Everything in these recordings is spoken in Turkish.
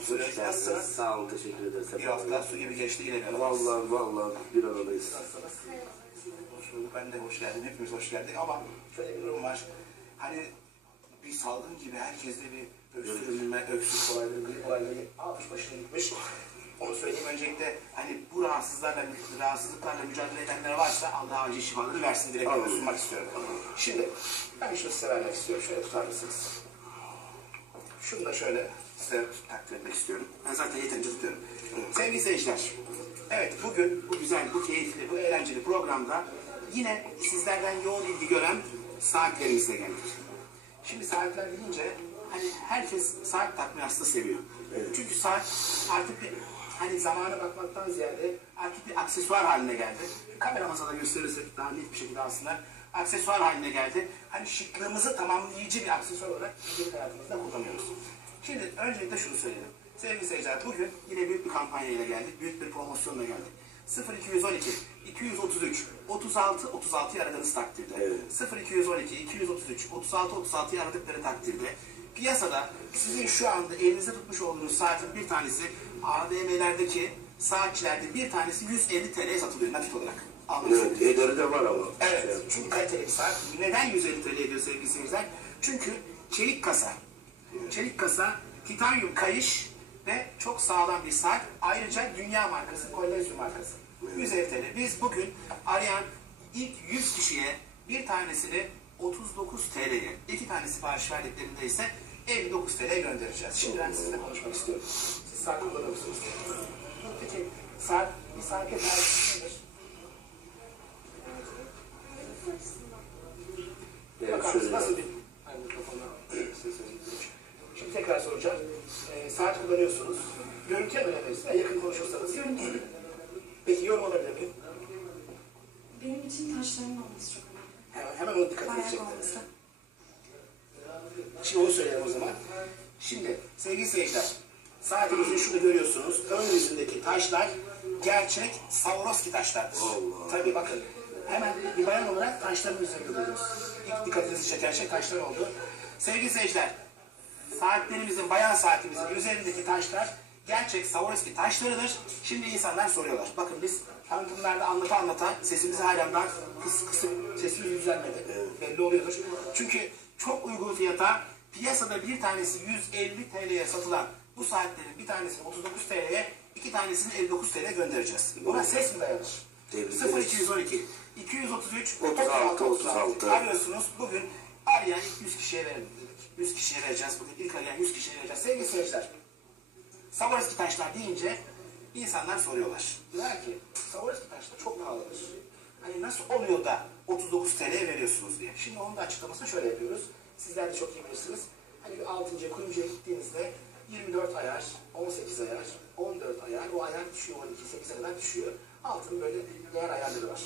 Merhabalarımı Hoş geldiniz. Sağ olun, teşekkür ederiz. Bir hafta su gibi geçti yine bir Vallahi vallahi bir aradayız. Hoş bulduk. Ben de hoş geldin. Hepimiz hoş geldik ama şöyle bir durum var. Hani bir salgın gibi herkeste bir öksürülme, öksürük olayları, grip olayları almış başına gitmiş. Onu söyleyeyim öncelikle hani bu rahatsızlarla, rahatsızlıklarla mücadele edenler varsa Allah acil şifaları versin dileklerini Amin. sunmak istiyorum. Şimdi ben şunu size vermek istiyorum. Şöyle tutar mısınız? Şunu da şöyle size takdim etmek istiyorum. Ben zaten yeterince tutuyorum. Sevgili seyirciler, evet bugün bu güzel, bu keyifli, bu eğlenceli programda yine sizlerden yoğun ilgi gören saatlerimizle geldik. Şimdi saatler deyince hani herkes saat takmayı aslında seviyor. Çünkü saat artık bir hani zamana bakmaktan ziyade artık bir aksesuar haline geldi. Kameramıza da gösterirsek daha net bir şekilde aslında aksesuar haline geldi. Hani şıklığımızı tamamlayıcı bir aksesuar olarak günlük hayatımızda kullanıyoruz. Şimdi öncelikle şunu söyleyelim. Sevgili seyirciler bugün yine büyük bir kampanyayla geldik. Büyük bir promosyonla geldik. 0212 233 36 36'yı aradığınız takdirde Evet. 0212 233 36 36'yı aradıkları takdirde piyasada sizin şu anda elinizde tutmuş olduğunuz saatin bir tanesi AVM'lerdeki saatçilerde bir tanesi 150 TL'ye satılıyor nakit olarak. Anladınız mı? Evet, ederi de var ama. Evet, çünkü kaliteli bir saat. Neden 150 TL ediyor sevgili seyirciler? Çünkü çelik kasa. Çelik kasa, titanyum kayış ve çok sağlam bir saat. Ayrıca dünya markası, Kolezyum markası. 150 TL. Biz bugün arayan ilk 100 kişiye bir tanesini 39 TL'ye, iki tane sipariş verdiklerinde ise 59 TL göndereceğiz. Şimdi ben sizinle konuşmak istiyorum. Siz saat kullanır mısınız? Peki, saat, bir saatte tarih nedir? Evet, Bakar şöyle mısın? Nasıl bir... Ay, mikrofona size söyleyeyim. Şimdi tekrar soracağım. Ee, saat kullanıyorsunuz. Görüntüye mi önemli? Yani yakın konuşursanız. Görüntü. Peki yorum alabilir miyim? Benim için taşların olması çok önemli. Bayağı olması. Şimdi onu söyleyelim o zaman. Şimdi sevgili seyirciler, saatimizin şurada görüyorsunuz. Ön yüzündeki taşlar gerçek Swarovski taşlardır. Allah. Tabii bakın hemen bir bayan olarak taşların üzerinde duruyoruz. İlk dikkatinizi çeken şey taşlar oldu. Sevgili seyirciler, saatlerimizin, bayan saatimizin üzerindeki taşlar gerçek Swarovski taşlarıdır. Şimdi insanlar soruyorlar. Bakın biz tanıtımlarda anlata anlata sesimizi halen daha kıs kısıp sesimiz düzelmedi. Belli oluyordur. Çünkü çok uygun fiyata piyasada bir tanesi 150 TL'ye satılan bu saatlerin bir tanesini 39 TL'ye iki tanesini 59 TL göndereceğiz. Buna ses mi dayanır? Tebrik ederiz. 0212 233 36, 36. arıyorsunuz. Bugün arayan ilk 100 kişiye verelim dedik. 100 kişiye vereceğiz bugün. İlk arayan 100 kişiye vereceğiz. Sevgili seyirciler, Swarovski taşlar deyince insanlar soruyorlar. Diyorlar ki Swarovski taşlar çok pahalıdır. Hani nasıl oluyor da 39 TL'ye veriyorsunuz diye. Şimdi onun da açıklamasını şöyle yapıyoruz. Sizler de çok iyi bilirsiniz. Hani bir 6. kuyumcuya gittiğinizde 24 ayar, 18 ayar, 14 ayar, o ayar düşüyor 12, 8'e kadar düşüyor. Altın böyle değer ayarları var.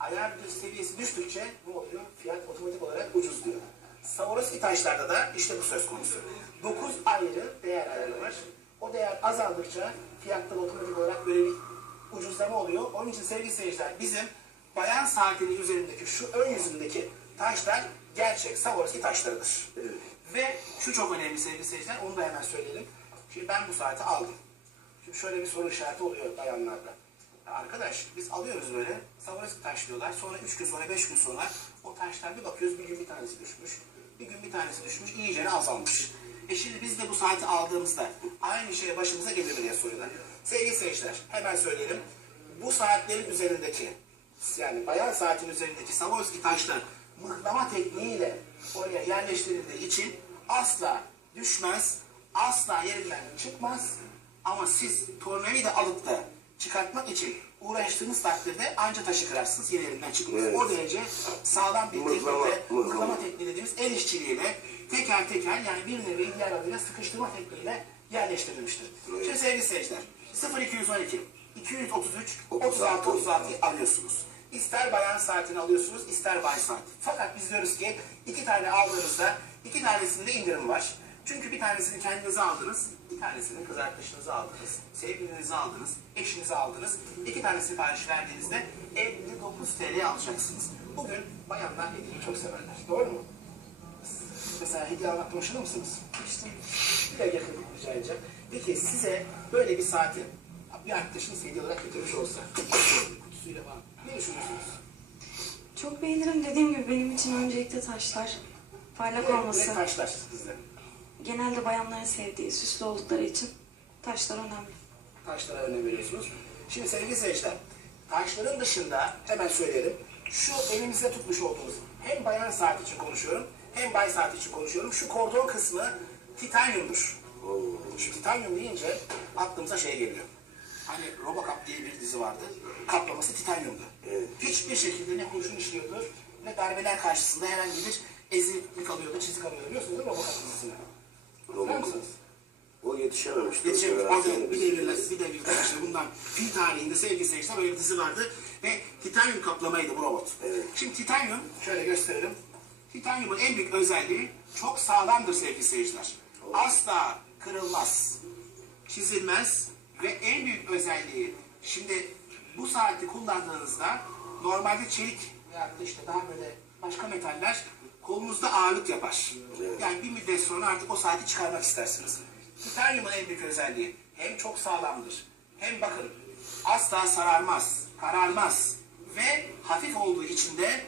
Ayar seviyesi düştükçe ne oluyor? Fiyat otomatik olarak ucuzluyor. Swarovski taşlarda da işte bu söz konusu. 9 ayrı değer ayarı var. O değer azaldıkça fiyatlar otomatik olarak böyle bir ucuzlama oluyor. Onun için sevgili seyirciler bizim bayan saatinin üzerindeki şu ön yüzündeki taşlar gerçek Swarovski taşlarıdır. Ve şu çok önemli sevgili seyirciler onu da hemen söyleyelim. Şimdi ben bu saati aldım. Şimdi şöyle bir soru işareti oluyor bayanlarda. Ya arkadaş biz alıyoruz böyle Swarovski taş diyorlar. Sonra 3 gün sonra 5 gün sonra o taşlar bir bakıyoruz bir gün bir tanesi düşmüş. Bir gün bir tanesi düşmüş. iyicene azalmış. E şimdi biz de bu saati aldığımızda aynı şeye başımıza gelir mi diye soruyorlar. Sevgili seyirciler hemen söyleyelim. Bu saatlerin üzerindeki yani bayan saatin üzerindeki Swarovski taşlar mıhlama tekniğiyle oraya yerleştirildiği için asla düşmez, asla yerinden çıkmaz. Ama siz tornavida alıp da çıkartmak için uğraştığınız takdirde anca taşı kırarsınız yine yerinden çıkmaz. Evet. O derece sağlam bir teknikle, mıhlama. tekniği dediğimiz el işçiliğiyle teker teker yani bir nevi diğer adıyla sıkıştırma tekniğiyle yerleştirilmiştir. Şimdi sevgili seyirciler 0212 233 36 36'yı alıyorsunuz. İster bayan saatini alıyorsunuz, ister bay saat. Fakat biz diyoruz ki iki tane aldığınızda iki tanesinde indirim var. Çünkü bir tanesini kendinize aldınız, bir tanesini kız arkadaşınıza aldınız, sevgilinize aldınız, eşinize aldınız. İki tane sipariş verdiğinizde 59 TL alacaksınız. Bugün bayanlar hediyeyi çok severler. Doğru mu? Mesela hediye almakta hoşlanır mısınız? İşte Biraz yakın rica rica edeceğim. Peki size böyle bir saati bir arkadaşınız hediye olarak getirmiş olsa kutusuyla falan ne düşünüyorsunuz? Çok beğenirim. Dediğim gibi benim için öncelikle taşlar. Parlak olması. ne taşlar sizde? Genelde bayanların sevdiği, süslü oldukları için taşlar önemli. Taşlara önem veriyorsunuz. Şimdi sevgili seyirciler, taşların dışında hemen söyleyelim. Şu elimizde tutmuş olduğumuz hem bayan saat için konuşuyorum hem bay saat için konuşuyorum. Şu kordon kısmı titanyumdur. Şu titanyum deyince aklımıza şey geliyor. Hani Robocop diye bir dizi vardı. Kaplaması titanyumdu. Hiçbir şekilde ne kurşun işliyordur ne darbeler karşısında herhangi bir eziklik alıyordu, çizik alıyordu. Biliyorsunuz değil mi Robocop dizisini? Geçen Generasyonu orada bir devirler, bir devirler işte bundan fil tarihinde sevgili seyirciler böyle bir dizi vardı ve titanyum kaplamaydı bu robot. Evet. Şimdi titanyum şöyle gösterelim. Titanyumun en büyük özelliği çok sağlamdır sevgili seyirciler. Asla kırılmaz, çizilmez ve en büyük özelliği şimdi bu saati kullandığınızda normalde çelik veya işte daha böyle başka metaller kolunuzda ağırlık yapar. Yani bir müddet sonra artık o saati çıkarmak istersiniz. Titanyumun en büyük özelliği hem çok sağlamdır hem bakın asla sararmaz, kararmaz ve hafif olduğu için de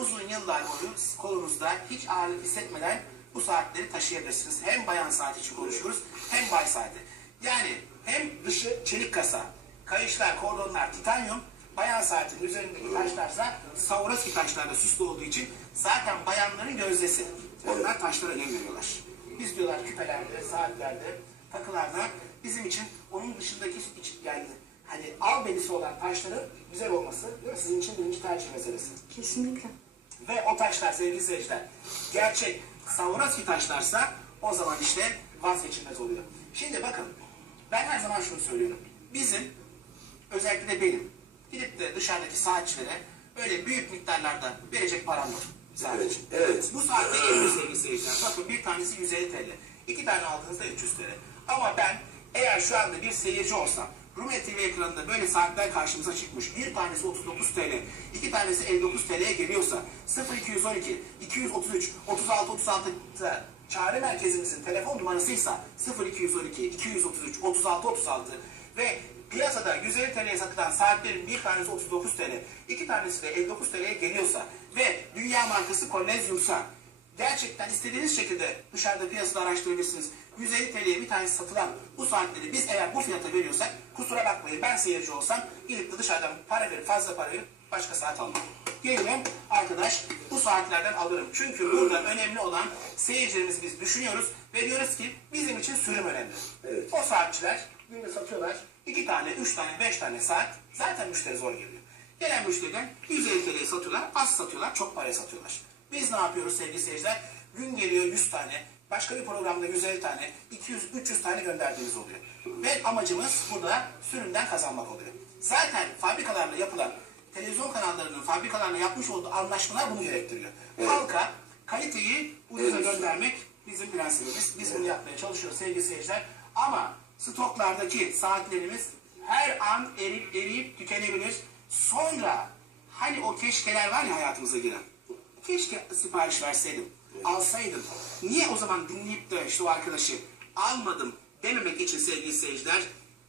uzun yıllar boyu kolunuzda hiç ağırlık hissetmeden bu saatleri taşıyabilirsiniz. Hem bayan saati için konuşuyoruz hem bay saati. Yani hem dışı çelik kasa, kayışlar, kordonlar titanyum, bayan saatinin üzerindeki taşlarsa Swarovski taşlarla süslü olduğu için zaten bayanların gözdesi. Onlar taşlara önem. Biz diyorlar küpelerde, saatlerde, takılarda bizim için onun dışındaki iç- yani hani albenisi olan taşların güzel olması değil mi? sizin için birinci tercih meselesi. Kesinlikle. Ve o taşlar sevgili seyirciler gerçek Swarovski taşlarsa o zaman işte vazgeçilmez oluyor. Şimdi bakın ben her zaman şunu söylüyorum. Bizim özellikle de benim gidip de dışarıdaki saatçilere böyle büyük miktarlarda verecek param yok. Sadece. Evet. Bu saatte geliyor sevgili seyirciler. Bakın bir tanesi 150 TL. iki tane aldığınızda 300 TL. Ama ben eğer şu anda bir seyirci olsam Rumeli TV ekranında böyle saatler karşımıza çıkmış. Bir tanesi 39 TL, iki tanesi 59 TL'ye geliyorsa 0212 233 36 36 da çağrı merkezimizin telefon numarasıysa 0212 233 36 36 ve piyasada 150 TL'ye satılan saatlerin bir tanesi 39 TL, iki tanesi de 59 TL'ye geliyorsa ve dünya markası Kolezyumsa gerçekten istediğiniz şekilde dışarıda piyasada araştırabilirsiniz. 150 TL'ye bir tanesi satılan bu saatleri biz eğer bu fiyata veriyorsak kusura bakmayın ben seyirci olsam gidip de dışarıdan para verip fazla para verip başka saat almam. Gelirim arkadaş bu saatlerden alırım. Çünkü burada önemli olan seyircilerimizi biz düşünüyoruz ve diyoruz ki bizim için sürüm önemli. Evet. O saatçiler günde satıyorlar. iki tane, üç tane, beş tane saat zaten müşteri zor geliyor. Gelen müşteriden 150 TL'ye satıyorlar, az satıyorlar, çok paraya satıyorlar. Biz ne yapıyoruz sevgili seyirciler? Gün geliyor 100 tane, başka bir programda 150 tane, 200-300 tane gönderdiğimiz oluyor. Ve amacımız burada sürümden kazanmak oluyor. Zaten fabrikalarla yapılan, televizyon kanallarının fabrikalarla yapmış olduğu anlaşmalar bunu gerektiriyor. Halka kaliteyi ucuza Evet. göndermek bizim prensibimiz. Biz bunu yapmaya çalışıyoruz sevgili seyirciler. Ama stoklardaki saatlerimiz her an erip eriyip tükenebilir. Sonra hani o keşkeler var ya hayatımıza giren. Keşke sipariş verseydim, alsaydım. Niye o zaman dinleyip de işte o arkadaşı almadım dememek için sevgili seyirciler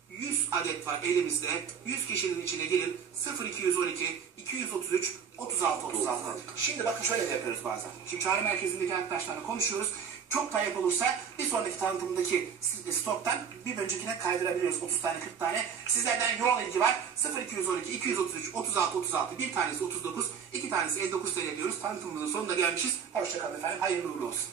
100 adet var elimizde. 100 kişinin içine girin. 0212 233 36 36. Şimdi bakın şöyle de yapıyoruz bazen. Şimdi çağrı merkezindeki arkadaşlarla konuşuyoruz. Çok talep olursa bir sonraki tanıtımdaki stoktan bir öncekine kaydırabiliyoruz. 30 tane 40 tane. Sizlerden yoğun ilgi var. 0212 233 36 36 bir tanesi 39 iki tanesi 59 TL diyoruz. Tanıtımımızın sonuna gelmişiz. Hoşçakalın efendim. Hayırlı uğurlu olsun.